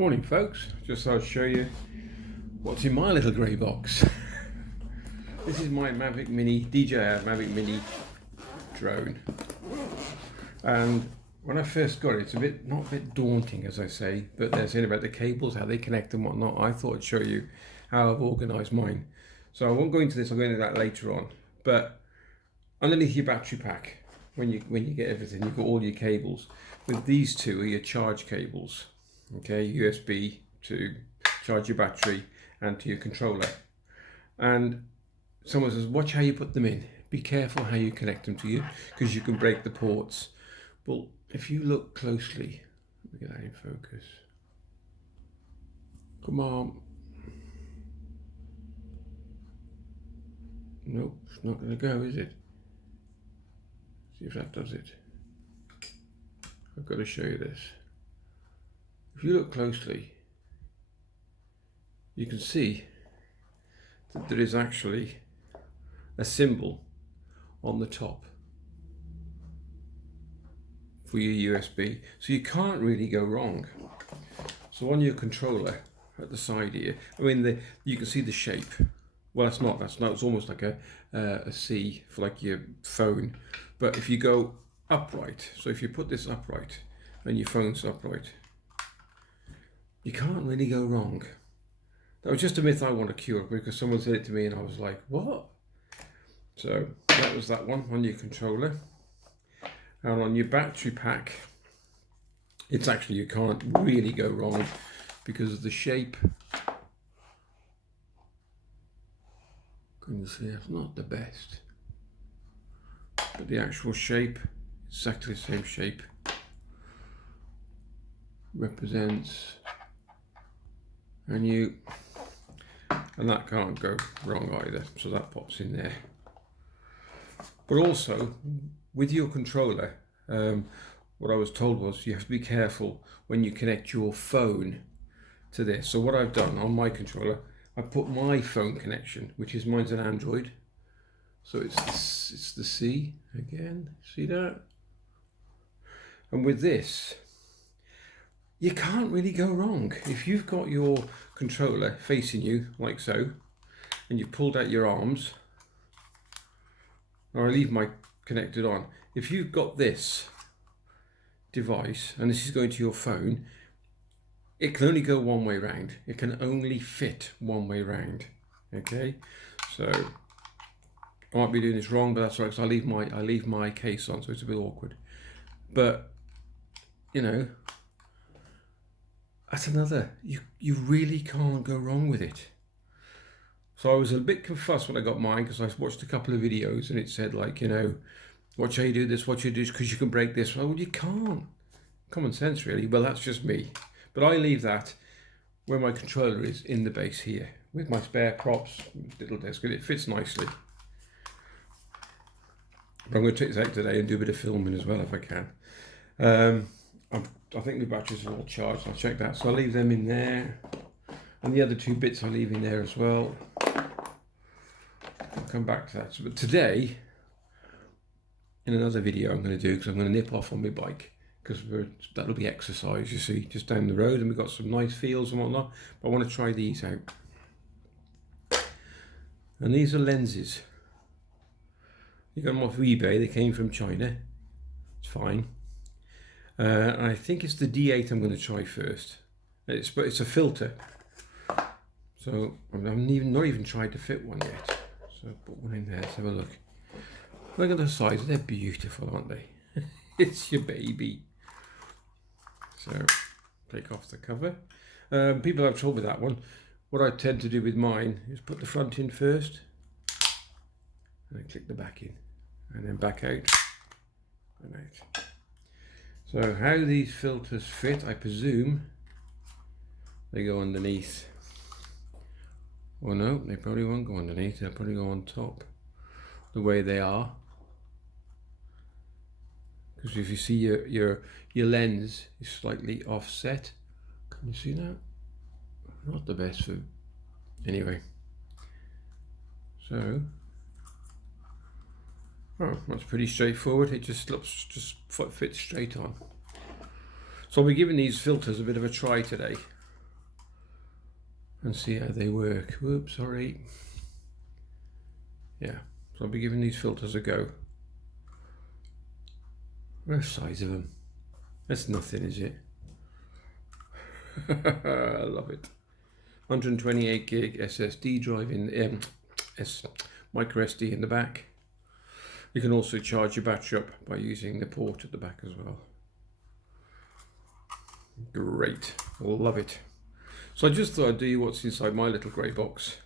Morning folks, just thought I'd show you what's in my little grey box. This is my Mavic Mini, DJI Mavic Mini drone, and when I first got it, it's not a bit daunting, as I say, but they're saying about the cables, how they connect and whatnot. I thought I'd show you how I've organised mine. So I won't go into this, I'll go into that later on, but underneath your battery pack, when you get everything, you've got all your cables. With these two are your charge cables. Okay, USB to charge your battery and to your controller. And someone says, watch how you put them in. Be careful how you connect them to you, because you can break the ports. Well, if you look closely, let me get that in focus. Come on. Nope, it's not going to go, is it? See if that does it. I've got to show you this. If you look closely, you can see that there is actually a symbol on the top for your USB, so you can't really go wrong. So on your controller at the side here, I mean, you can see the shape. Well, it's not. It's almost like a C for like your phone. But if you go upright, so if you put this upright and your phone's upright, you can't really go wrong. That was just a myth I want to cure, because someone said it to me and I was like, what? So that was that one on your controller. And on your battery pack, it's actually, you can't really go wrong because of the shape. Couldn't see, it's not the best. But the actual shape, exactly the same shape, represents and that can't go wrong either, so that pops in there. But also with your controller, what I was told was you have to be careful when you connect your phone to this. So what I've done on my controller, I put my phone connection, which is, mine's an Android, so it's the C again, see that? And with this, you can't really go wrong. If you've got your controller facing you like so, and you've pulled out your arms, or I leave my connected on, if you've got this device and this is going to your phone, it can only go one way round. It can only fit one way round. Okay, so I might be doing this wrong, but that's right, because I leave my case on, so it's a bit awkward. But you know, that's another, you really can't go wrong with it. So I was a bit confused when I got mine, because I watched a couple of videos and it said, like, you know, watch how you do this, watch how you do this, because you can break this. Well, you can't. Common sense, really. Well, that's just me. But I leave that where my controller is, in the base here, with my spare props, little desk, and it fits nicely. But I'm going to take this out today and do a bit of filming as well if I can. I think the batteries are all charged. I'll check that. So I'll leave them in there, and the other two bits I'll leave in there as well. I'll come back to that. But today, in another video I'm going to do, because I'm going to nip off on my bike, because that'll be exercise, you see, just down the road, and we've got some nice fields and whatnot. But I want to try these out. And these are lenses. You got them off eBay. They came from China. It's fine. And I think it's the D8 I'm going to try first. It's a filter, so I've not even tried to fit one yet. So put one in there. Let's have a look. Look at the size. They're beautiful, aren't they? It's your baby. So take off the cover. People have told me that one. What I tend to do with mine is put the front in first, and then click the back in, and then back out and out. So how these filters fit, I presume they go underneath. Well, no, they probably won't go underneath. They'll probably go on top, the way they are. Because if you see your lens is slightly offset, can you see that? Not the best for, anyway. So, oh, that's pretty straightforward. It just fits straight on. So I'll be giving these filters a bit of a try today. and see how they work. Whoops, sorry. Yeah, so I'll be giving these filters a go. Where's the size of them? That's nothing, is it? I love it. 128 gig SSD drive in micro SD in the back. You can also charge your battery up by using the port at the back as well. Great, love it. So I just thought I'd do what's inside my little grey box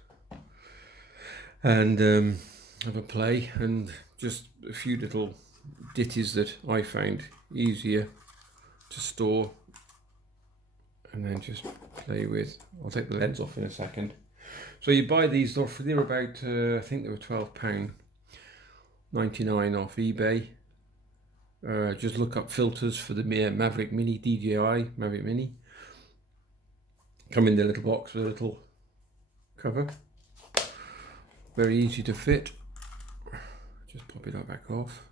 and have a play, and just a few little ditties that I found easier to store and then just play with. I'll take the lens off in a second. So you buy these off, they're about I think they were £12.99 off eBay. Just look up filters for the Mavic Mini, DJI Mavic Mini. Come in the little box with a little cover. Very easy to fit. Just pop it back off.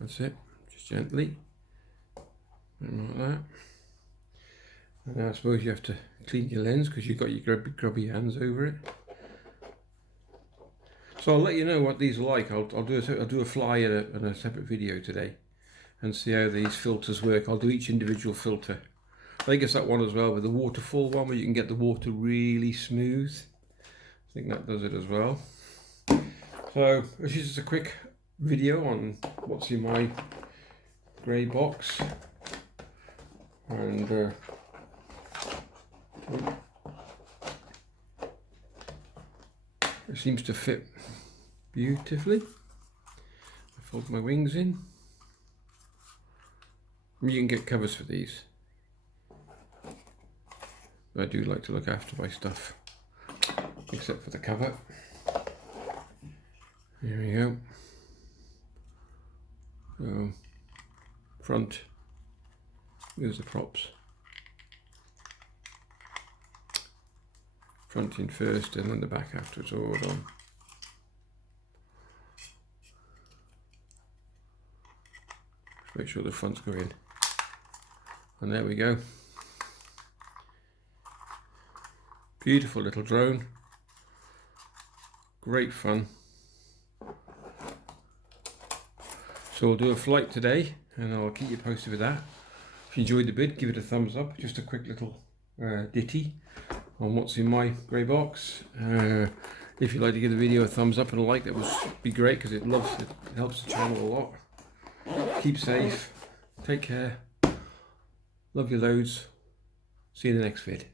That's it, just gently. Like that. And now I suppose you have to clean your lens because you've got your grubby hands over it. So I'll let you know what these are like. I'll do a fly and a separate video today and see how these filters work. I'll do each individual filter. I think it's that one as well with the waterfall one where you can get the water really smooth. I think that does it as well. So this is just a quick video on what's in my grey box, and it seems to fit beautifully. I fold my wings in. You can get covers for these. I do like to look after my stuff, except for the cover. Here we go. So, front, here's the props. Front in first and then the back after it's all done. Make sure the fronts go in. And there we go. Beautiful little drone. Great fun. So we'll do a flight today and I'll keep you posted with that. If you enjoyed the vid, give it a thumbs up. Just a quick little ditty on what's in my grey box. If you'd like to give the video a thumbs up and a like, that would be great because it helps the channel a lot. Keep safe, take care, love you loads. See you in the next vid.